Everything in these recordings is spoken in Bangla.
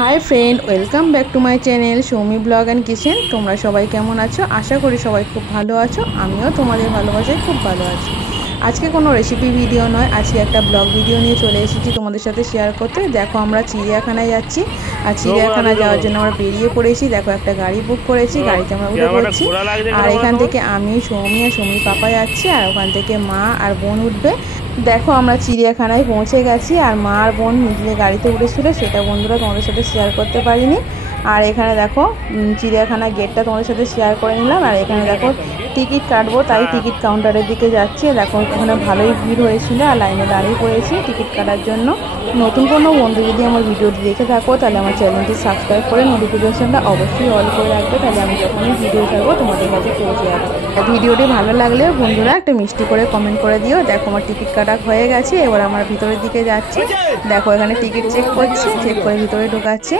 Hi friend welcome back to my channel Soumi blog and kitchen. তোমরা সবাই কেমন আছো? আশা করি সবাই খুব ভালো আছো। আমিও তোমাদের ভালোবাসায় খুব ভালো আছি। আজকে কোনো রেসিপি ভিডিও নয়, আজকে একটা ব্লগ ভিডিও নিয়ে চলে এসেছি তোমাদের সাথে শেয়ার করতে। দেখো আমরা চিড়িয়াখানায় যাচ্ছি, আর চিড়িয়াখানায় যাওয়ার জন্য আমরা বেরিয়ে পড়েছি। দেখো একটা গাড়ি বুক করেছি, গাড়িতে আমরা উঠে পড়েছি। আর এখান থেকে আমি সৌমি আর সৌমির পাপা যাচ্ছি, আর ওখান থেকে মা আর বোন উঠবে। দেখো আমরা চিড়িয়াখানায় পৌঁছে গেছি, আর মা আর বোন নিজে গাড়িতে উঠেছিল, সেটা বন্ধুরা তোমাদের সাথে শেয়ার করতে পারিনি। আর এখানে দেখো চিড়িয়াখানার গেটটা তোমাদের সাথে শেয়ার করে নিলাম। আর এখানে দেখো টিকিট কাটবো, তাই টিকিট কাউন্টারের দিকে যাচ্ছি। দেখো ওখানে ভালোই ভিড় হয়েছিল, আর লাইনে দাঁড়িয়ে পড়েছি টিকিট কাটার জন্য। নতুন কোনো বন্ধু যদি আমার ভিডিওটি দেখে থাকো, তাহলে আমার চ্যানেলটি সাবস্ক্রাইব করে নোটিফিকেশনটা অবশ্যই অল করে রাখবে, তাহলে আমি যখনই ভিডিও ছাড়বো তোমাদের কাছে পৌঁছে যাবে। ভিডিওটি ভালো লাগলে বন্ধুরা একটা মিষ্টি করে কমেন্ট করে দিও। দেখো আমার টিকিট কাটা হয়ে গেছে, এবার আমরা ভিতরের দিকে যাচ্ছি। দেখো এখানে টিকিট চেক করছি, চেক করে ভিতরে ঢোকাচ্ছে।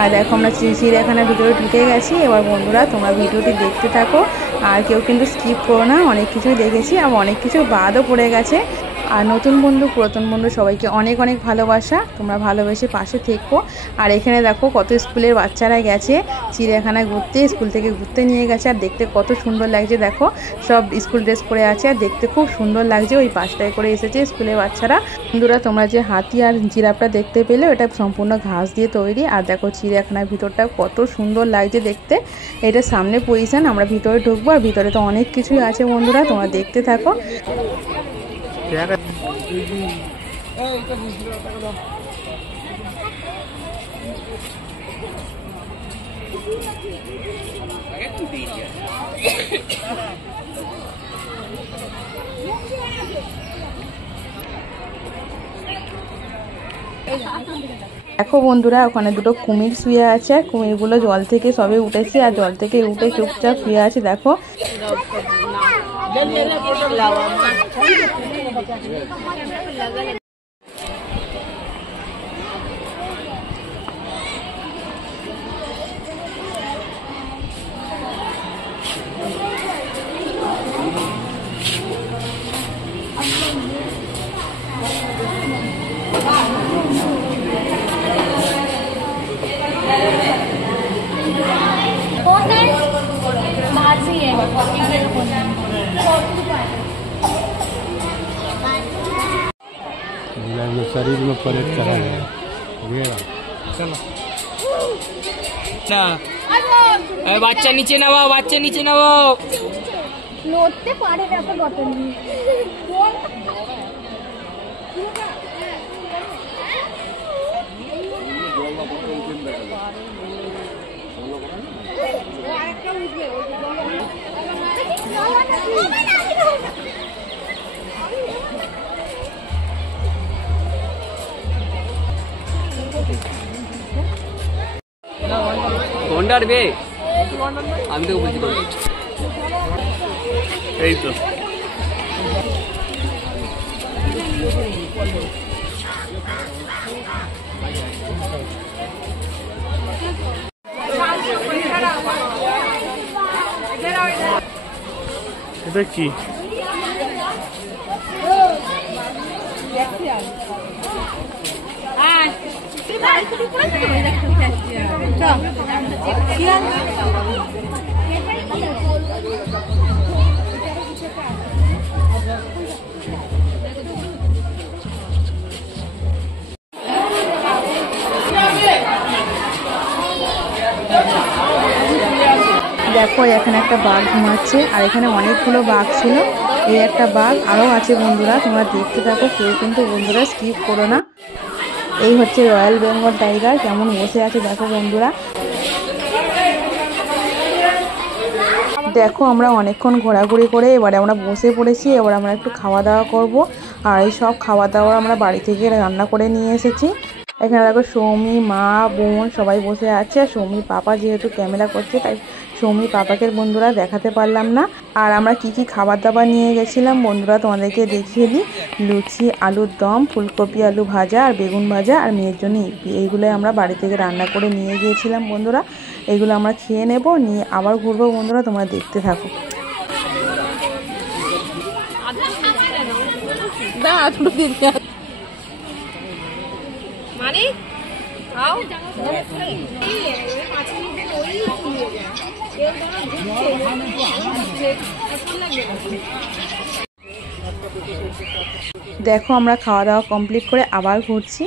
আর দেখো আমরা চিড়িয়াখানার ভিতরে ঢুকে গেছি। এবার বন্ধুরা তোমরা ভিডিওটি দেখতে থাকো, আর কেউ কিন্তু স্কিপ করো না। অনেক কিছুই দেখেছি, আর অনেক কিছু বাদও পড়ে গেছে। আর নতুন বন্ধু পুরাতন বন্ধু সবাইকে অনেক অনেক ভালোবাসা, তোমরা ভালোবেসে পাশে থেকো। আর এখানে দেখো কত স্কুলের বাচ্চারা গেছে চিড়িয়াখানায় ঘুরতে, স্কুল থেকে ঘুরতে নিয়ে গেছে। আর দেখতে কত সুন্দর লাগছে, দেখো সব স্কুল ড্রেস পরে আছে, আর দেখতে খুব সুন্দর লাগছে। ওই পাশটায় করে এসেছে স্কুলের বাচ্চারা। বন্ধুরা তোমরা যে হাতি আর জিরাফটা দেখতে পেলে, এটা সম্পূর্ণ ঘাস দিয়ে তৈরি। আর দেখো চিড়িয়াখানার ভিতরটা কত সুন্দর লাগছে দেখতে। এটা সামনে পজিশন, আমরা ভিতরে ঢুকবো। আর ভিতরে তো অনেক কিছুই আছে বন্ধুরা, তোমরা দেখতে থাকো। দেখো বন্ধুরা ওখানে দুটো কুমির শুয়ে আছে, আর কুমিরগুলো জল থেকে সবে উঠেছে, আর জল থেকে উঠে চুপচাপ শুয়ে আছে। দেখো शरीर में पलट चला गया। বাচ্চা নিচে নামাও, বাচ্চা নিচে নামাও। লড়তে পারে না তো বটন নিয়ে। গন্ডার বে আমি তো বলছি এই তো এটা কি? দেখো এখানে একটা বাঘ ঘুমাচ্ছে, আর এখানে অনেকগুলো বাঘ ছিল। এই একটা বাঘ, আরও আছে বন্ধুরা, তোমরা দেখতে থাকো, কেউ কিন্তু বন্ধুরা স্কিপ করো না। এই হচ্ছে রয়্যাল বেঙ্গল টাইগার, কেমন বসে আছে দেখো বন্ধুরা। দেখো আমরা অনেকক্ষণ ঘোরাঘুরি করে এবারে আমরা বসে পড়েছি। এবার আমরা একটু খাওয়া দাওয়া করব। আর এই সব খাওয়া দাওয়া আমরা বাড়ি থেকে রান্না করে নিয়ে এসেছি। এখানে দেখো সৌমি, মা, বোন সবাই বসে আছে। আর সৌমির পাপা যেহেতু ক্যামেরা করছে, তাই সৌমির পাপাকে বন্ধুরা দেখাতে পারলাম না। আর আমরা কি কি খাবার দাবার নিয়ে গেছিলাম বন্ধুরা তোমাদেরকে দেখিয়ে দিই। লুচি, আলুর দম, ফুলকপি আলু ভাজা, আর বেগুন ভাজা, আর মেয়ের জন্য ইপি। এইগুলো আমরা বাড়ি থেকে রান্না করে নিয়ে গিয়েছিলাম বন্ধুরা। এগুলো আমরা খেয়ে নেব, নিয়ে আবার ঘুরবো বন্ধুরা, তোমরা দেখতে থাকো। মানে দেখো আমরা খাওয়া দাওয়া কমপ্লিট করে আবার ঘুরছি।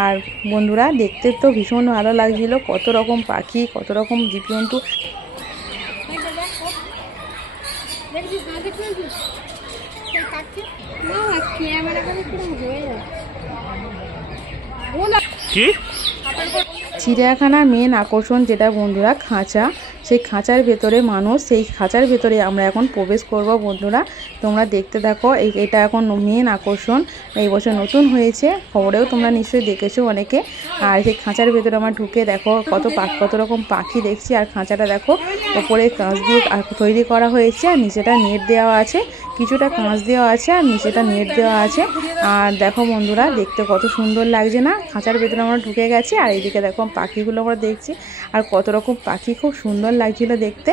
আর বন্ধুরা দেখতে তো ভীষণ ভালো লাগছিল, কত রকম পাখি, কত রকম জীবজন্তু। কি চিড়িয়াখানার মেন আকর্ষণ যেটা বন্ধুরা খাঁচা, সেই খাঁচার ভেতরে মানুষ, সেই খাঁচার ভেতরে আমরা এখন প্রবেশ করব বন্ধুরা। তোমরা দেখতে থাকো, এটা এখন মেন আকর্ষণ, এই বছর নতুন হয়েছে, খবরেও তোমরা নিশ্চয়ই দেখেছো অনেকে। আর সেই খাঁচার ভেতরে আমরা ঢুকে দেখো কত রকম পাখি দেখছি। আর খাঁচাটা দেখো ওপরে কাঁচ দিয়ে তৈরি করা হয়েছে, আর নিচেটা নেট দেওয়া আছে, কিছুটা কাঁচ দেওয়া আছে আর নিচেটা নেট দেওয়া আছে। আর দেখো বন্ধুরা দেখতে কত সুন্দর লাগছে না? খাঁচার ভেতরে আমরা ঢুকে গেছি, আর এইদিকে দেখো পাখিগুলো আমরা দেখছি, আর কত রকম পাখি, খুব সুন্দর লাগছিল দেখতে।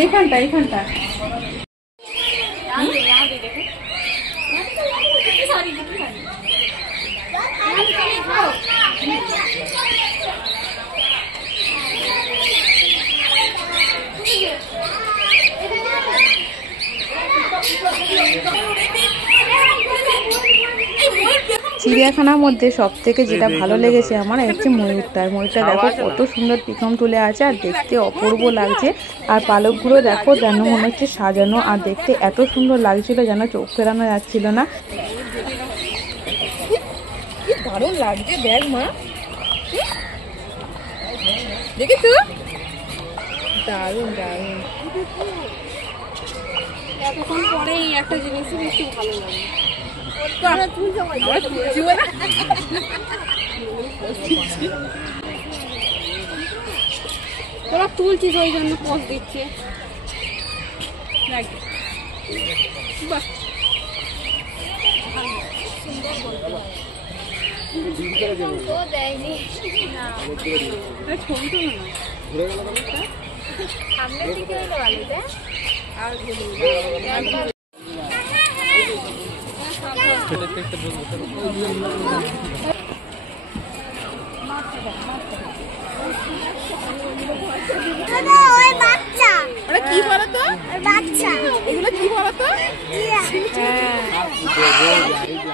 এইখানটা চিড়িয়াখানার মধ্যে সব থেকে যেটা ভালো লেগেছে আমার হচ্ছে ময়ূরটা। ময়ূরটা দেখো কত সুন্দর পিছন তুলে আছে, আর দেখতে অপূর্ব লাগছে। আর পালকগুলো দেখো যেন মনে হচ্ছে সাজানো, আর দেখতে এত সুন্দর লাগছিল যেন চোখ ফেরানো যাচ্ছিল না। দারুণ লাগছে, দেখ মা, দেখেছ? দারুণ দারুণ। এতক্ষণ পরে এই একটা জিনিসই বেশি ভালো লাগে। তোরা তুলছিস ওই জন্য পোস্ট দিচ্ছে।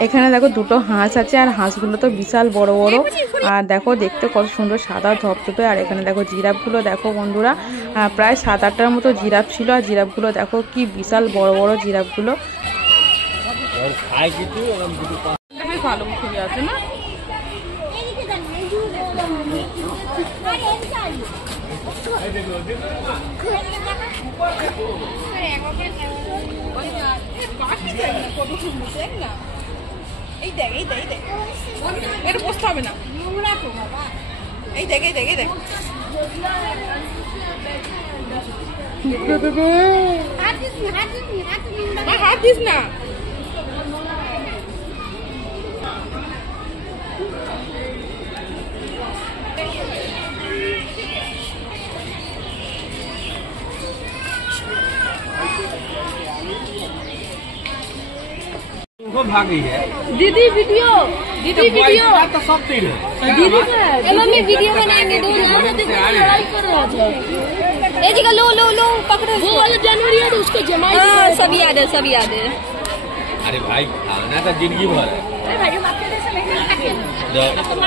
এখানে দেখো দুটো হাঁস আছে, আর হাঁসগুলো তো বিশাল বড় বড়, আর দেখো দেখতে কত সুন্দর সাদা ধপধপে। আর এখানে দেখো জিরাফগুলো দেখো বন্ধুরা, প্রায় 7-8টার মতো জিরাফ ছিল, আর জিরাফগুলো দেখো কি বিশাল বড় বড় জিরাফগুলো। ভালো ছবি আছে না? এই দেখ এটা বসতে হবে না, এই দেখ হাত দিস না। भागी है दीदी वीडियो तो सब तीन है। दीदी मम्मी वीडियो बनाएंगे, दो लड़ाई कर रहे थे। ये जगह लो पकड़ो, वो वाला जनवरी है तो उसको जमाई। सब याद है। अरे भाई खाना तो जिंदगी भर है। अरे भाई मार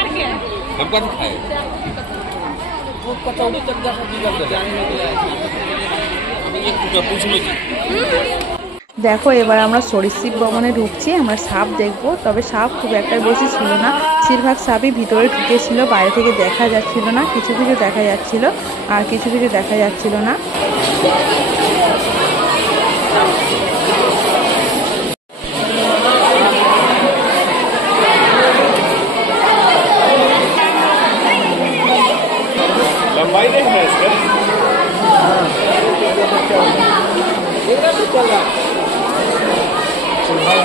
के सबका तो खाए वो कचौड़ी चक्का सब्जी कर दे पूछ लो जी। দেখো এবার আমরা সরীসৃপ ভবনে ঢুকছি, আমরা সাপ দেখব। তবে সাপ খুব একটা বেশি ছিল না, বেশিরভাগ সাপই ভিতরে ঢুকেছিল, বাইরে থেকে দেখা যাচ্ছিল না। কিছু দেখা যাচ্ছিল আর কিছু দেখা যাচ্ছিল না। चल रहा है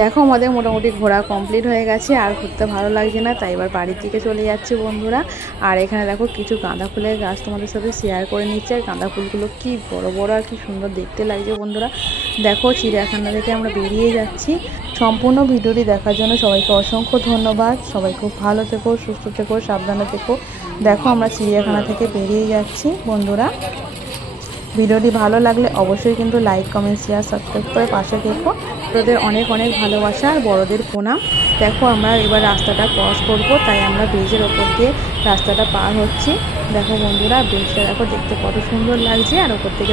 দেখো আমাদের মোটামুটি ঘোরা কমপ্লিট হয়ে গেছে, আর ঘুরতে ভালো লাগছে না, তাই এবার বাড়ির দিকে চলে যাচ্ছে বন্ধুরা। আর এখানে দেখো কিছু গাঁদা ফুলের গাছ তোমাদের সাথে শেয়ার করে নিচ্ছে, আর গাঁদা ফুলগুলো কি বড় বড় আর কি সুন্দর দেখতে লাগছে বন্ধুরা। দেখো চিড়িয়াখানা থেকে আমরা বেরিয়ে যাচ্ছি। সম্পূর্ণ ভিডিওটি দেখার জন্য সবাইকে অসংখ্য ধন্যবাদ। সবাই খুব ভালো থেকো, সুস্থ থেকো, সাবধানে থেকো। দেখো আমরা চিড়িয়াখানা থেকে বেরিয়ে যাচ্ছি বন্ধুরা। ভিডিওটি ভালো লাগলে অবশ্যই কিন্তু লাইক, কমেন্ট, শেয়ার, সাবস্ক্রাইব করে পাশে থেকো। তোদের অনেক অনেক ভালোবাসা আর বড়দের প্রণাম। দেখো আমরা এবার রাস্তাটা ক্রস করব, তাই আমরা ব্রিজের ওপর দিয়ে রাস্তাটা পার হচ্ছি। দেখো বন্ধুরা ব্রিজটা দেখো দেখতে কত সুন্দর লাগছে, আর ওপর থেকে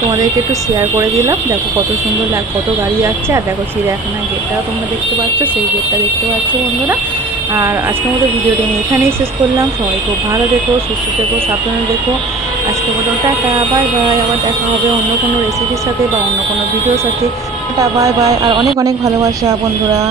তোমাদেরকে একটু শেয়ার করে দিলাম। দেখো কত সুন্দর কত গাড়ি যাচ্ছে। আর দেখো চিড়িয়াখানার গেটটাও তোমরা দেখতে পাচ্ছ, সেই গেটটা দেখতে পাচ্ছ বন্ধুরা। আর আজকের মতো ভিডিওটি আমি এখানেই শেষ করলাম। সবাই খুব ভালো দেখো, সুস্থ থেকো, সাবধানে দেখো। আজকের মতো টাটা, বাই বাই। আবার দেখা হবে অন্য কোনো রেসিপির সাথে বা অন্য কোনো ভিডিওর সাথে। Tata, bye bye. আর অনেক অনেক ভালোবাসা বন্ধুরা।